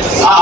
side.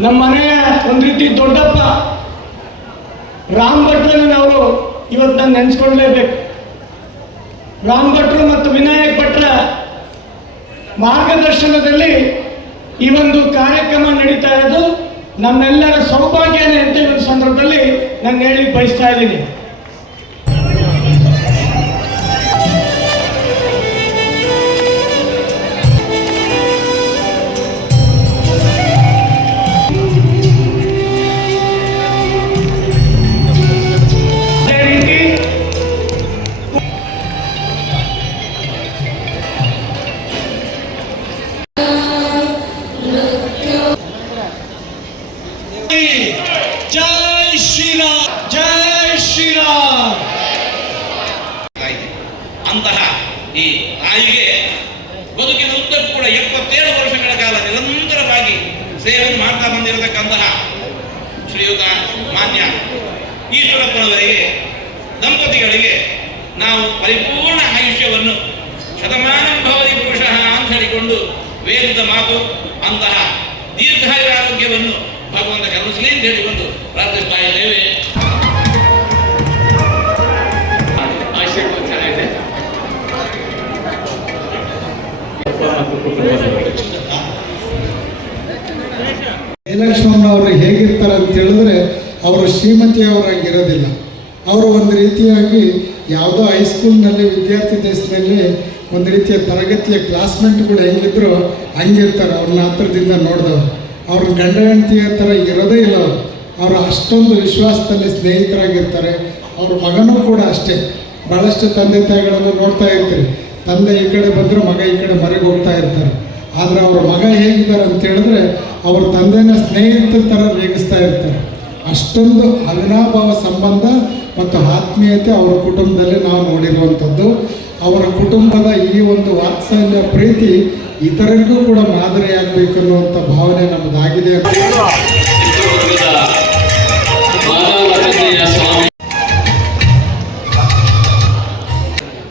ನಮ್ಮ ಮನೆಯ ಒಂದು ರೀತಿ ದೊಡ್ಡಪ್ಪ ರಾಮ್ ಭಟ್ರನ್ನ ನಾವು ಇವತ್ತು ನಾನು ನೆನೆಸ್ಕೊಳ್ಲೇಬೇಕು. ರಾಮ್ ಭಟ್ರು ಮತ್ತು ವಿನಾಯಕ್ ಭಟ್ರ ಮಾರ್ಗದರ್ಶನದಲ್ಲಿ ಈ ಒಂದು ಕಾರ್ಯಕ್ರಮ ನಡೀತಾ ಇರೋದು ನಮ್ಮೆಲ್ಲರ ಸೌಭಾಗ್ಯನೇ ಅಂತ ಈ ಒಂದು ಸಂದರ್ಭದಲ್ಲಿ ನಾನು ಹೇಳಿ ಬಯಸ್ತಾ ಇದ್ದೀನಿ. ಮಾನ್ಯ ಈಶ್ವರಪ್ಪನವರಿಗೆ ದಂಪತಿಗಳಿಗೆ ನಾವು ಪರಿಪೂರ್ಣ ಆಯುಷ್ಯವನ್ನು ಶತಮಾನಂ ಭವತಿ ಪುರುಷಃ ಅಂತ ಹೇಳಿಕೊಂಡು ವೇದದ ಮಾತು ಅಂತಹ ದೀರ್ಘಾಯುರಾರೋಗ್ಯವನ್ನು ಭಗವಂತ ಕರುಣಿಸಲಿ ಅಂತ ಹೇಳಿಕೊಂಡು ಪ್ರಾರ್ಥಿಸ್ತಾ ಇದ್ದೇವೆ. ಆಶೀರ್ವಾದ ಅವರು ಹೇಗಿರ್ತಾರೆ ಅಂತ ಹೇಳಿದ್ರೆ ಅವರು ಶ್ರೀಮತಿಯವರಾಗಿರೋದಿಲ್ಲ ಅವರು ಒಂದು ರೀತಿಯಾಗಿ ಯಾವುದೋ ಹೈಸ್ಕೂಲ್ನಲ್ಲಿ ವಿದ್ಯಾರ್ಥಿ ದೇಶದಲ್ಲಿ ಒಂದು ರೀತಿಯ ತರಗತಿಯ ಕ್ಲಾಸ್ಮೇಟ್ಗಳು ಹೆಂಗಿದ್ರು ಹಂಗಿರ್ತಾರೆ, ಅವ್ರನ್ನ ಹತ್ರದಿಂದ ನೋಡಿದವರು. ಅವ್ರ ಗಂಡ ಹೆಂಡತಿಯ ಥರ ಇರೋದೇ ಇಲ್ಲ ಅವರು. ಅವರು ಅಷ್ಟೊಂದು ವಿಶ್ವಾಸದಲ್ಲಿ ಸ್ನೇಹಿತರಾಗಿರ್ತಾರೆ. ಅವ್ರ ಮಗನೂ ಕೂಡ ಅಷ್ಟೇ. ಭಾಳಷ್ಟು ತಂದೆ ತಾಯಿಗಳನ್ನು ನೋಡ್ತಾ ಇರ್ತೀರಿ. ತಂದೆ ಈ ಕಡೆ ಬಂದರೆ ಮಗ ಈ ಕಡೆ ಮರೆಗೆ ಹೋಗ್ತಾ ಇರ್ತಾರೆ. ಆದರೆ ಅವ್ರ ಮಗ ಹೇಗಿದ್ದಾರೆ ಅಂತ ಹೇಳಿದ್ರೆ, ಅವ್ರ ತಂದೆನ ಸ್ನೇಹಿತರ ಥರ ರೇಗಿಸ್ತಾ ಇರ್ತಾರೆ. ಅಷ್ಟೊಂದು ಅವಿನಾಭಾವ ಸಂಬಂಧ ಮತ್ತು ಆತ್ಮೀಯತೆ ಅವರ ಕುಟುಂಬದಲ್ಲಿ ನಾವು ನೋಡಿರುವಂಥದ್ದು. ಅವರ ಕುಟುಂಬದ ಈ ಒಂದು ವಾತ್ಸಲ್ಯ ಪ್ರೀತಿ ಇತರರಿಗೂ ಕೂಡ ಮಾದರಿಯಾಗಬೇಕು ಅನ್ನುವಂಥ ಭಾವನೆ ನಮ್ಮದಾಗಿದೆ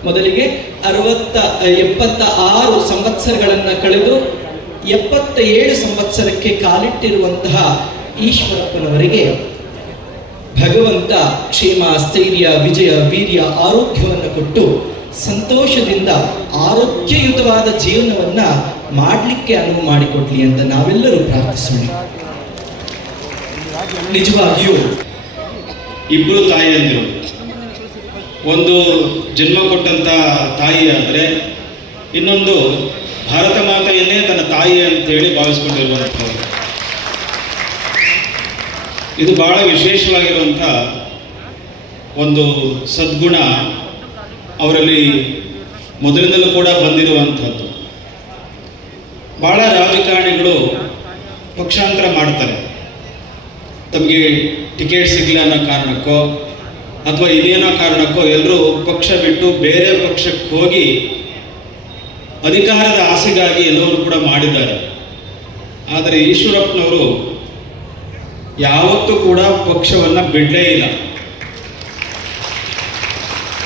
ಮೊದಲಿಗೆ ಅರವತ್ತ ಎಪ್ಪತ್ತ ಆರು ಸಂವತ್ಸರಗಳನ್ನು ಕಳೆದು ಎಪ್ಪತ್ತ ಏಳು ಸಂವತ್ಸರಕ್ಕೆ ಕಾಲಿಟ್ಟಿರುವಂತಹ ಈಶ್ವರಪ್ಪನವರಿಗೆ ಭಗವಂತ ಕ್ಷೇಮ, ಸ್ಥೈರ್ಯ, ವಿಜಯ, ವೀರ್ಯ, ಆರೋಗ್ಯವನ್ನು ಕೊಟ್ಟು ಸಂತೋಷದಿಂದ ಆರೋಗ್ಯಯುತವಾದ ಜೀವನವನ್ನು ಮಾಡಲಿಕ್ಕೆ ಅನುವು ಮಾಡಿಕೊಡ್ಲಿ ಅಂತ ನಾವೆಲ್ಲರೂ ಪ್ರಾರ್ಥಿಸೋಣ. ನಿಜವಾಗಿಯೂ ಇಬ್ಬರು ತಾಯಿಯಂದಿರು, ಒಂದು ಜನ್ಮ ಕೊಟ್ಟಂಥ ತಾಯಿ ಆದರೆ ಇನ್ನೊಂದು ಭಾರತ ಮಾತೆಯನ್ನೇ ತನ್ನ ತಾಯಿ ಅಂತೇಳಿ ಭಾವಿಸ್ಕೊಂಡಿರುವಂಥವ್ರು. ಇದು ಬಹಳ ವಿಶೇಷವಾಗಿರುವಂಥ ಒಂದು ಸದ್ಗುಣ ಅವರಲ್ಲಿ ಮೊದಲಿಂದಲೂ ಕೂಡ ಬಂದಿರುವಂಥದ್ದು. ಬಹಳ ರಾಜಕಾರಣಿಗಳು ಪಕ್ಷಾಂತರ ಮಾಡ್ತಾರೆ. ತಮಗೆ ಟಿಕೆಟ್ ಸಿಗಲಿಲ್ಲ ಅನ್ನೋ ಕಾರಣಕ್ಕೋ, ಅಥವಾ ಇನ್ನೇನೋ ಕಾರಣಕ್ಕೋ ಎಲ್ಲರೂ ಪಕ್ಷ ಬಿಟ್ಟು ಬೇರೆ ಪಕ್ಷಕ್ಕೆ ಹೋಗಿ ಅಧಿಕಾರದ ಆಸೆಗಾಗಿ ಎಲ್ಲವರು ಕೂಡ ಮಾಡಿದ್ದಾರೆ. ಆದರೆ ಈಶ್ವರಪ್ಪನವರು ಯಾವತ್ತೂ ಕೂಡ ಪಕ್ಷವನ್ನು ಬಿಡಲೇ ಇಲ್ಲ.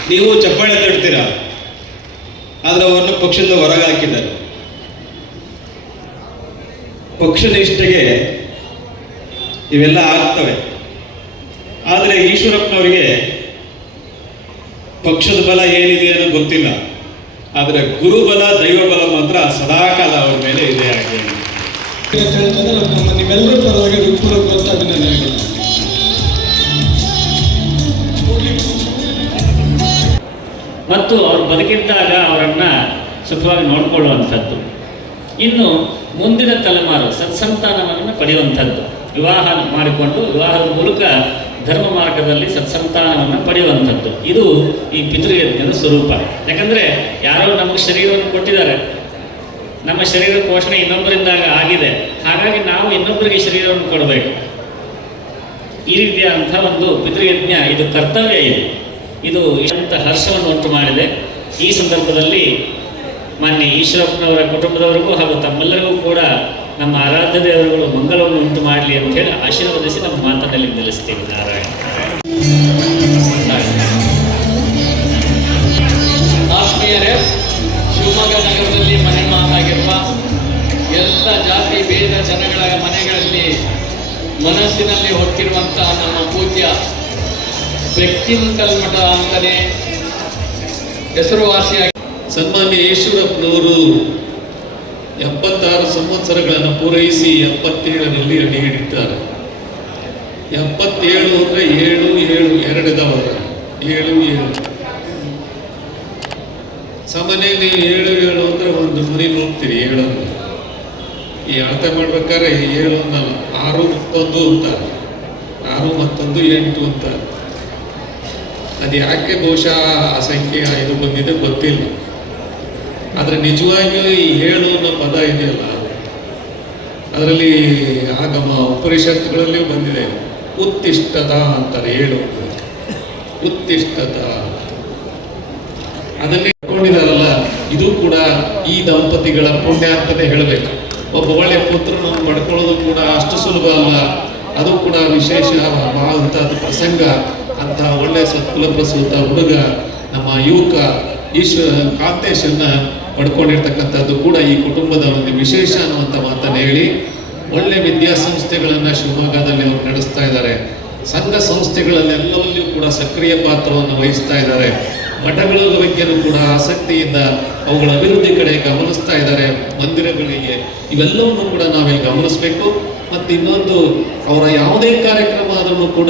ನೀವು ಚಪ್ಪಾಳೆ ತಡ್ತೀರ ಆದರೆ ಅವರನ್ನು ಪಕ್ಷದಿಂದ ಹೊರಗೆ ಹಾಕಿದ್ದಾರೆ. ಪಕ್ಷ ನಿಷ್ಠೆಗೆ ಇವೆಲ್ಲ ಆಗ್ತವೆ. ಆದರೆ ಈಶ್ವರಪ್ಪನವರಿಗೆ ಪಕ್ಷದ ಬಲ ಏನಿದೆ ಅನ್ನೋ ಗೊತ್ತಿಲ್ಲ. ಆದರೆ ಗುರುಬಲ, ದೈವಬಲ ಮಾತ್ರ ಸದಾಕಾಲ ಅವ್ರ ಮೇಲೆ ಇದೆ ಹಾಗೆ. ಮತ್ತು ಅವ್ರು ಬದುಕಿದ್ದಾಗ ಅವರನ್ನು ಸುಖವಾಗಿ ನೋಡಿಕೊಳ್ಳುವಂಥದ್ದು. ಇನ್ನು ಮುಂದಿನ ತಲೆಮಾರು ಸತ್ಸಂತಾನವನ್ನು ಪಡೆಯುವಂಥದ್ದು. ವಿವಾಹ ಮಾಡಿಕೊಂಡು, ವಿವಾಹದ ಮೂಲಕ ಧರ್ಮ ಮಾರ್ಗದಲ್ಲಿ ಸತ್ಸಂತಾನವನ್ನು ಪಡೆಯುವಂಥದ್ದು. ಇದು ಈ ಪಿತೃಯಜ್ಞದ ಸ್ವರೂಪ. ಯಾಕಂದರೆ ಯಾರೋ ನಮಗೆ ಶರೀರವನ್ನು ಕೊಟ್ಟಿದ್ದಾರೆ. ನಮ್ಮ ಶರೀರ ಪೋಷಣೆ ಇನ್ನೊಬ್ಬರಿಂದ ಆಗಿದೆ. ಹಾಗಾಗಿ ನಾವು ಇನ್ನೊಬ್ಬರಿಗೆ ಶರೀರವನ್ನು ಕೊಡಬೇಕು. ಈ ರೀತಿಯಾದಂಥ ಒಂದು ಪಿತೃಯಜ್ಞ, ಇದು ಕರ್ತವ್ಯ ಇದು. ಇದು ಇಷ್ಟಂತ ಹರ್ಷವನ್ನು ಉಂಟು ಮಾಡಿದೆ. ಈ ಸಂದರ್ಭದಲ್ಲಿ ಮಾನ್ಯ ಈಶ್ವರಪ್ಪನವರ ಕುಟುಂಬದವರಿಗೂ ಹಾಗೂ ತಮ್ಮೆಲ್ಲರಿಗೂ ಕೂಡ ನಮ್ಮ ಆರಾಧ್ಯ ದೇವರುಗಳು ಮಂಗಳವನ್ನು ಉಂಟು ಮಾಡಲಿ ಅಂತ ಹೇಳಿ ಆಶೀರ್ವದಿಸಿ ನಮ್ಮ ಮಾತಿನಲ್ಲಿ ನಿಲ್ಲಿಸ್ತೀವಿ ನಾರಾಯಣ. ಆತ್ಮೀಯರೇ, ಶಿವಮೊಗ್ಗ ನಗರದಲ್ಲಿ ಎಲ್ಲ ಜಾತಿ ಭೇದ ಜನಗಳ ಮನೆಗಳಲ್ಲಿ ಮನಸ್ಸಿನಲ್ಲಿ ಹೊತ್ತಿರುವಂತಹ ನಮ್ಮ ಪೂಜ್ಯ ಬೆಕ್ಕಿನ ಕಲ್ಮಠ ಅಂತಲೇ ಹೆಸರುವಾಸಿಯಾಗಿ ಸನ್ಮಾನ್ಯ ಈಶ್ವರಪ್ಪನವರು ಎಪ್ಪತ್ತಾರು ಸಂವತ್ಸರಗಳನ್ನು ಪೂರೈಸಿ ಎಪ್ಪತ್ತೇಳರಲ್ಲಿ ಅಡಿ ಹಿಡಿತಾರೆ ಎಪ್ಪತ್ತೇಳು ಅಂದರೆ ಏಳು ಏಳು, ಎರಡದವರ. ಏಳು ಏಳು. ಸಾಮಾನ್ಯ ನೀವು ಏಳು ಏಳು ಅಂದರೆ ಒಂದು ಮನೆ ನೋಡ್ತೀರಿ, ಏಳನ್ನು. ಈ ಅಳತೆ ಮಾಡ್ಬೇಕಾದ್ರೆ ಏಳು ಅನ್ನಲ್ಲ. ಆರು ಮತ್ತೊಂದು ಅಂತಾರೆ ಆರು ಮತ್ತೊಂದು ಎಂಟು ಅಂತಾರೆ ಅದು ಯಾಕೆ ಬಹುಶಃ ಆ ಸಂಖ್ಯೆ ಇದು ಬಂದಿದೆ ಗೊತ್ತಿಲ್ಲ. ಆದರೆ ನಿಜವಾಗಿಯೂ ಈ ಏಳು ಅನ್ನೋ ಪದ ಇದೆಯಲ್ಲ, ಅದರಲ್ಲಿ ಆಗಮ ಉಪನಿಷತ್ತುಗಳಲ್ಲಿಯೂ ಬಂದಿದೆ. ಉತ್ತಿಷ್ಟದ ಅಂತಾರೆ ಏಳು. ಉತ್ತಿಷ್ಟದ ಅದನ್ನೇ ಇಟ್ಕೊಂಡಿದಾರಲ್ಲ ಇದು ಕೂಡ ಈ ದಂಪತಿಗಳ ಪುಣ್ಯ ಅಂತಲೇ ಹೇಳಬೇಕು. ಒಬ್ಬ ಒಳ್ಳೆಯ ಪುತ್ರನನ್ನು ಪಡ್ಕೊಳ್ಳೋದು ಕೂಡ ಅಷ್ಟು ಸುಲಭ ಅಲ್ಲ. ಅದು ಕೂಡ ವಿಶೇಷ. ವಿಶೇಷವಾದಂಥದ್ದು ಪ್ರಸಂಗ. ಅಂತ ಒಳ್ಳೆಯ ಸತ್ಕುಲ ಪ್ರಸೂತ ಹುಡುಗ ನಮ್ಮ ಯುವಕ ಈಶ್ವ ಕಾಂತೇಶನ್ನ ಪಡ್ಕೊಂಡಿರ್ತಕ್ಕಂಥದ್ದು ಕೂಡ ಈ ಕುಟುಂಬದ ಒಂದು ವಿಶೇಷ ಅನ್ನುವಂಥ ಮಾತನ್ನು ಹೇಳಿ, ಒಳ್ಳೆ ವಿದ್ಯಾಸಂಸ್ಥೆಗಳನ್ನು ಶಿವಮೊಗ್ಗದಲ್ಲಿ ಅವರು ನಡೆಸ್ತಾ ಇದ್ದಾರೆ. ಸಂಘ ಸಂಸ್ಥೆಗಳಲ್ಲೆಲ್ಲವಲ್ಲಿಯೂ ಕೂಡ ಸಕ್ರಿಯ ಪಾತ್ರವನ್ನು ವಹಿಸ್ತಾ ಇದ್ದಾರೆ. ಮಠಗಳ ಬಗ್ಗೆನೂ ಕೂಡ ಆಸಕ್ತಿಯಿಂದ ಅವುಗಳ ಅಭಿವೃದ್ಧಿ ಕಡೆ ಗಮನಿಸ್ತಾ ಇದ್ದಾರೆ. ಮಂದಿರಗಳಿಗೆ. ಇವೆಲ್ಲವನ್ನು ಕೂಡ ನಾವೇ ಗಮನಿಸಬೇಕು. ಮತ್ತು ಇನ್ನೊಂದು, ಅವರ ಯಾವುದೇ ಕಾರ್ಯಕ್ರಮ ಆದರೂ ಕೂಡ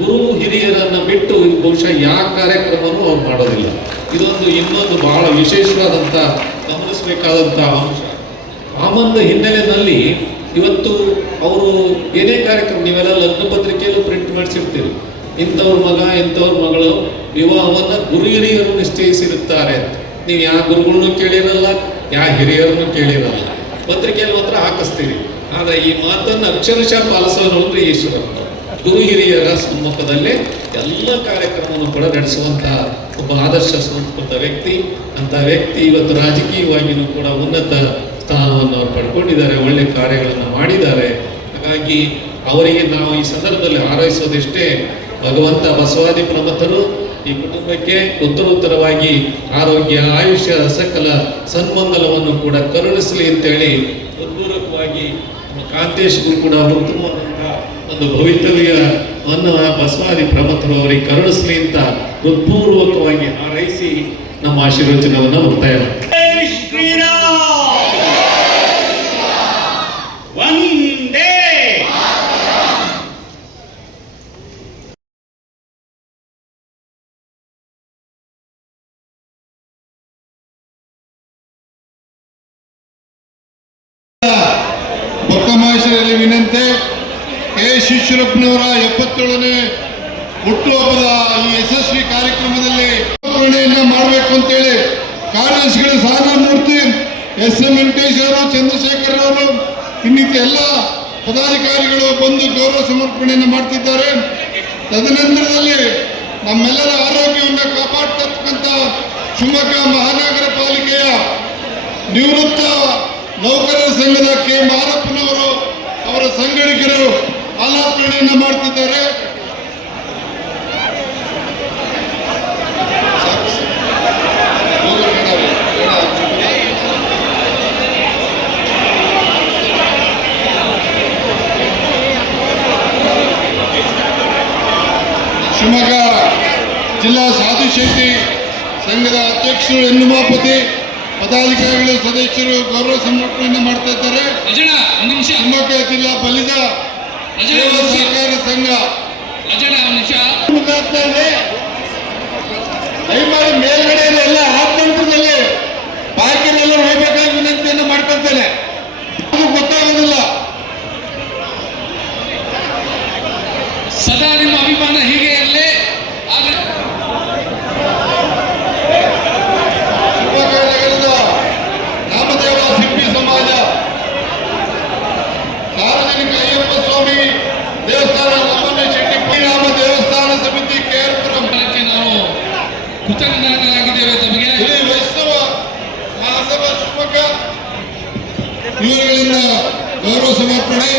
ಗುರು ಹಿರಿಯರನ್ನು ಬಿಟ್ಟು ಬಹುಶಃ ಯಾವ ಕಾರ್ಯಕ್ರಮನೂ ಅವ್ರು ಮಾಡೋದಿಲ್ಲ. ಇದೊಂದು ಇನ್ನೊಂದು ಬಹಳ ವಿಶೇಷವಾದಂಥ ಗಮನಿಸಬೇಕಾದಂಥ ಅಂಶ. ಆ ಹಿನ್ನೆಲೆಯಲ್ಲಿ ಇವತ್ತು ಅವರು ಏನೇ ಕಾರ್ಯಕ್ರಮ, ನೀವೆಲ್ಲ ಲಗ್ನ ಪತ್ರಿಕೆಯಲ್ಲೂ ಪ್ರಿಂಟ್ ಮಾಡಿಸಿರ್ತೀರಿ. ಇಂಥವ್ರ ಮಗ, ಇಂಥವ್ರ ಮಗಳು ವಿವಾಹವನ್ನು ಗುರು ಹಿರಿಯರು ನಿಶ್ಚಯಿಸಿರುತ್ತಾರೆ ನೀವು ಯಾವ ಗುರುಗಳನ್ನೂ ಕೇಳಿರಲ್ಲ. ಯಾವ ಹಿರಿಯರನ್ನು ಕೇಳಿರಲ್ಲ. ಪತ್ರಿಕೆಯಲ್ಲಿ ಮಾತ್ರ ಹಾಕಿಸ್ತೀರಿ. ಆದರೆ ಈ ಮಾತನ್ನು ಅಕ್ಷರಶಃ ಪಾಲಿಸೋರು ಅಂದ್ರೆ ಈಶ್ವರಪ್ಪ ಗುರು ಹಿರಿಯರ ಸಮ್ಮುಖದಲ್ಲೇ ಎಲ್ಲ ಕಾರ್ಯಕ್ರಮವನ್ನು ಕೂಡ ನಡೆಸುವಂತಹ ಒಬ್ಬ ಆದರ್ಶ ಸಂಸ್ಕೃತ ವ್ಯಕ್ತಿ. ಅಂತ ವ್ಯಕ್ತಿ ಇವತ್ತು ರಾಜಕೀಯವಾಗಿಯೂ ಕೂಡ ಉನ್ನತ ಸ್ಥಾನವನ್ನು ಅವರು ಪಡ್ಕೊಂಡಿದ್ದಾರೆ, ಒಳ್ಳೆ ಕಾರ್ಯಗಳನ್ನು ಮಾಡಿದ್ದಾರೆ. ಹಾಗಾಗಿ ಅವರಿಗೆ ನಾವು ಈ ಸಂದರ್ಭದಲ್ಲಿ ಹಾರೈಸೋದಿಷ್ಟೇ ಭಗವಂತ ಬಸವಾದಿ ಪ್ರಮಥರು ಈ ಕುಟುಂಬಕ್ಕೆ ಉತ್ತರೋತ್ತರವಾಗಿ ಆರೋಗ್ಯ, ಆಯುಷ್ಯ ಸಕಲ ಸನ್ಮಂಗಲವನ್ನು ಕೂಡ ಕರುಣಿಸಲಿ ಅಂತೇಳಿ ನಮ್ಮ ಕಾಂತೇಶ್ಗೂ ಕೂಡ ಉತ್ತಮವಾದಂತಹ ಒಂದು ಭವಿತವ್ಯವನ್ನು ಬಸವಾದಿ ಪ್ರಮಥರು ಅವರಿಗೆ ಕರುಣಿಸಲಿ ಅಂತ ಹೃತ್ಪೂರ್ವಕವಾಗಿ ಹಾರೈಸಿ ನಮ್ಮ ಆಶೀರ್ವಚನವನ್ನು ಮುಕ್ತಾಯ ಮಾಡ್ತೀವಿ. ಒಂದೇ ಬೊಕ್ಕಮಾಶ್ವರಲ್ಲಿ ವಿನಂತಿ ಕೆ ಶಿಶುರಪ್ಪನವರ ಎಪ್ಪತ್ತೇಳನೇ ಹುಟ್ಟುಹಬ್ಬದ ಈ ಯಶಸ್ವಿ ಕಾರ್ಯಕ್ರಮದಲ್ಲಿ ಮಾಡಬೇಕು ಅಂತೇಳಿ ಕಾರ್ಯದರ್ಶಿಗಳ ಮೂರ್ತಿ ಎಸ್ ಎಂ ವೆಂಕಟೇಶ್ ಅವರು, ಚಂದ್ರಶೇಖರ್ ಅವರು ಇನ್ನಿತ ಎಲ್ಲ ಪದಾಧಿಕಾರಿಗಳು ಬಂದು ಗೌರವ ಸಮರ್ಪಣೆಯನ್ನು ಮಾಡ್ತಿದ್ದಾರೆ. ತದನಂತರದಲ್ಲಿ ನಮ್ಮೆಲ್ಲರ ಆರೋಗ್ಯವನ್ನು ಕಾಪಾಡ್ತಕ್ಕಂಥ ಶಿವಮೊಗ್ಗ ಮಹಾನಗರ ಪಾಲಿಕೆಯ ನಿವೃತ್ತ ನೌಕರರ ಸಂಘದ ಕೆ. ಅವರ ಸಂಘಟಕರು ಆಲಾಪನೆಯನ್ನು ಮಾಡ್ತಿದ್ದಾರೆ. ಶಿವಮೊಗ್ಗ ಜಿಲ್ಲಾ ಸಾಧು ಶೆಟ್ಟಿ ಸಂಘದ ಅಧ್ಯಕ್ಷರು ಎನ್ನುಮಾಪತಿ ಪದಾಧಿಕಾರಿಗಳು ಸದಸ್ಯರು ಗೌರವ ಸಮರ್ಪಣೆಯನ್ನು ಮಾಡ್ತಾ ಇದ್ದಾರೆ. ಶಿವಮೊಗ್ಗ ಜಿಲ್ಲಾ ಬಲಿದ ಸಹಕಾರ ಸಂಘ. ದಯಮಾಡಿ ಮೇಲ್ಗಡೆ ಎಲ್ಲ ಆತಂತ್ರದಲ್ಲಿ ನಂತರದಲ್ಲಿ ಬಾಕಿನೆಲ್ಲ ಹೋಗ್ಬೇಕಾಗಿ ವಿನಂತಿಯನ್ನು ಮಾಡ್ಕೊಳ್ತೇನೆ ಅದು ಗೊತ್ತಾಗೋದಿಲ್ಲ ಸದಾ ನಿಮ್ಮ ಅಭಿಮಾನ ಹೀಗೆ ಇರಲಿ ಆದರೆ ಶಿವಮೊಗ್ಗ ನಗರದ ನಾಮದೇವ ಸಿಪ್ಪಿ ಸಮಾಜ ಸಾರ್ವಜನಿಕ ಅಯ್ಯಪ್ಪ ಸ್ವಾಮಿ ದೇವಸ್ಥಾನ ಲಮ್ಮಣ್ಣ ಶೆಟ್ಟಿ ಪರಿಣಾಮ ದೇವಸ್ಥಾನ ಸಮಿತಿ ಕೇರ್ಪುರಂ ಅದಕ್ಕೆ ನಾವು ಕೃತಜ್ಞರಾಗಿದ್ದೇವೆ ತಮಗೆ ಶ್ರೀ ವೈಷ್ಣವ ಮಹಾಸಭಾ ಶಿವಮೊಗ್ಗ ಇವರುಗಳಿಂದ ಗೌರವ ಸಮರ್ಪಣೆ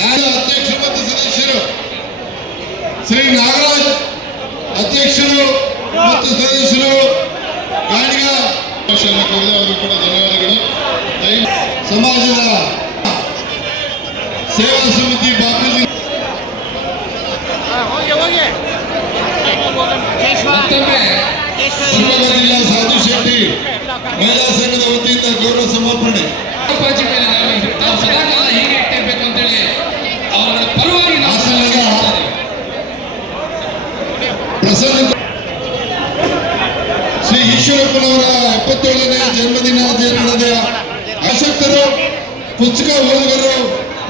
ನಾನು ಅಧ್ಯಕ್ಷ ಮತ್ತು ಸದಸ್ಯರು ಶ್ರೀ ನಾಗರಾಜ್ ಅಧ್ಯಕ್ಷರು ಮತ್ತು ಸದಸ್ಯರು ಗಾಣಿಗ ಅವರು ಕೂಡ ಧನ್ಯವಾದಗಳು ಸಮಾಜದ ಸೇವಾ ಸಮಿತಿ ಬಾಪೂಜಿ ಶಿವಮೊಗ್ಗ ಜಿಲ್ಲಾ ಸಾಧು ಶೆಟ್ಟಿ ಮಹಿಳಾ ಸಂಘದ ವತಿಯಿಂದ ಗೌರವ ಸಮರ್ಪಣೆ ಅಪ್ಪಾಜಿ ಮೇಲೆ ನಾವು ನಾವು ಸದಾಕಾಲ ಹೀಗೆ ಇಟ್ಟಿರ್ಬೇಕು ಅಂತೇಳಿ ಅವರ ಪರವಾಗಿ ನಾವು ಹಾಸನದ ಪ್ರಸನ್ನ ಶ್ರೀ ಈಶ್ವರಪ್ಪನವರ ಎಪ್ಪತ್ತೇಳನೇ ಜನ್ಮದಿನಾಚರಣೆಯ ಆಸಕ್ತರು ಪುಸ್ತಕ ಓದುಗರು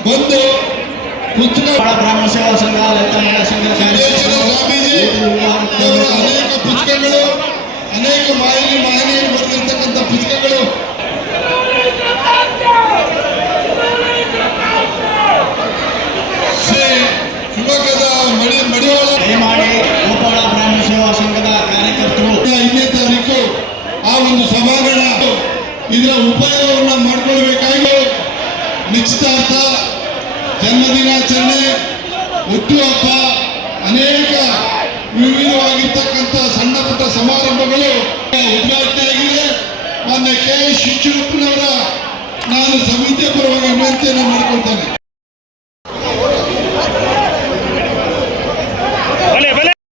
ಬಂದು ಪುಸ್ತಕ ಬ್ರಾಹ್ಮಣ ಸೇವಾ ಸಂಘ ಸ್ವಾಮೀಜಿ ಅವರ ಅನೇಕ ಪುಸ್ತಕಗಳು ಅನೇಕ ಮಾಹಿತಿ ಮಾಹಿತಿಯನ್ನು ಬರೆದಿರ್ತಕ್ಕಂಥ ಪುಸ್ತಕಗಳು. ಶ್ರೀ ಶಿವಮೊಗ್ಗದ ಮಡಿ ಮಡಿವಾಳ ಇದರ ಉಪಯೋಗವನ್ನು ಮಾಡಿಕೊಳ್ಬೇಕಾಗಿ ನಿಶ್ಚಿತಾರ್ಥ ಜನ್ಮದಿನಾಚರಣೆ ಹುಟ್ಟುಹಬ್ಬ ಅನೇಕ ವಿವಿಧವಾಗಿರ್ತಕ್ಕಂಥ ಸಣ್ಣ ಪುಟ್ಟ ಸಮಾರಂಭಗಳು ಉದ್ಘಾಟನೆಯಾಗಿದೆ. ಮಾನ್ಯ ಕೆ ಎಸ್ ನಾನು ಸಮಿತಿಯ ಪರವಾಗಿ ವಿನಂತಿಯನ್ನು ಮಾಡಿಕೊಳ್ತೇನೆ.